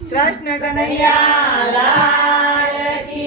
Krishna Kanaiya લાલ કી